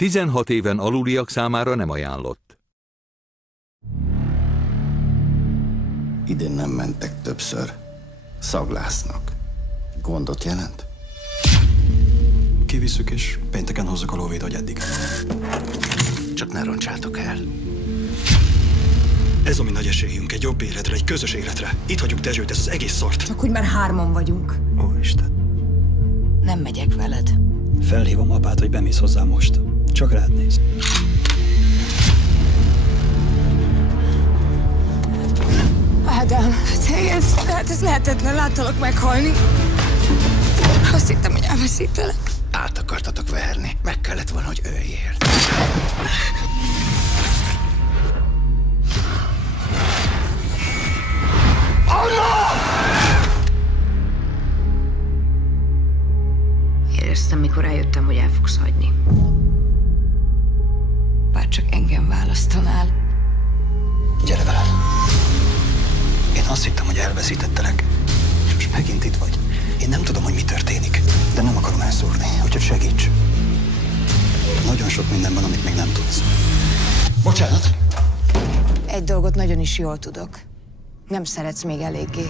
16 éven aluliak számára nem ajánlott. Idén nem mentek többször. Szaglásznak. Gondot jelent? Kivisszük, és pénteken hozzuk a lóvét, hogy eddig. Csak ne roncsátok el. Ez a mi nagy esélyünk, egy jobb életre, egy közös életre. Itt hagyjuk Dezsőt, ez az egész szart. Csak hogy már 3-an vagyunk. Ó, Isten. Nem megyek veled. Felhívom apát, hogy bemész hozzá most. Csak rád néz. Ádám, ez lehetetlen, láttalak meghalni. Azt hittem, hogy elveszítelek. Át akartatok verni. Meg kellett volna, hogy öljél. Éreztem, mikor eljöttem, hogy el fogsz hagyni. Bár csak engem választanál. Gyere velem. Én azt hittem, hogy elveszítettelek. És most megint itt vagy. Én nem tudom, hogy mi történik, de nem akarom elszúrni, úgyhogy segíts. Nagyon sok minden van, amit még nem tudsz. Bocsánat! Egy dolgot nagyon is jól tudok. Nem szeretsz még eléggé.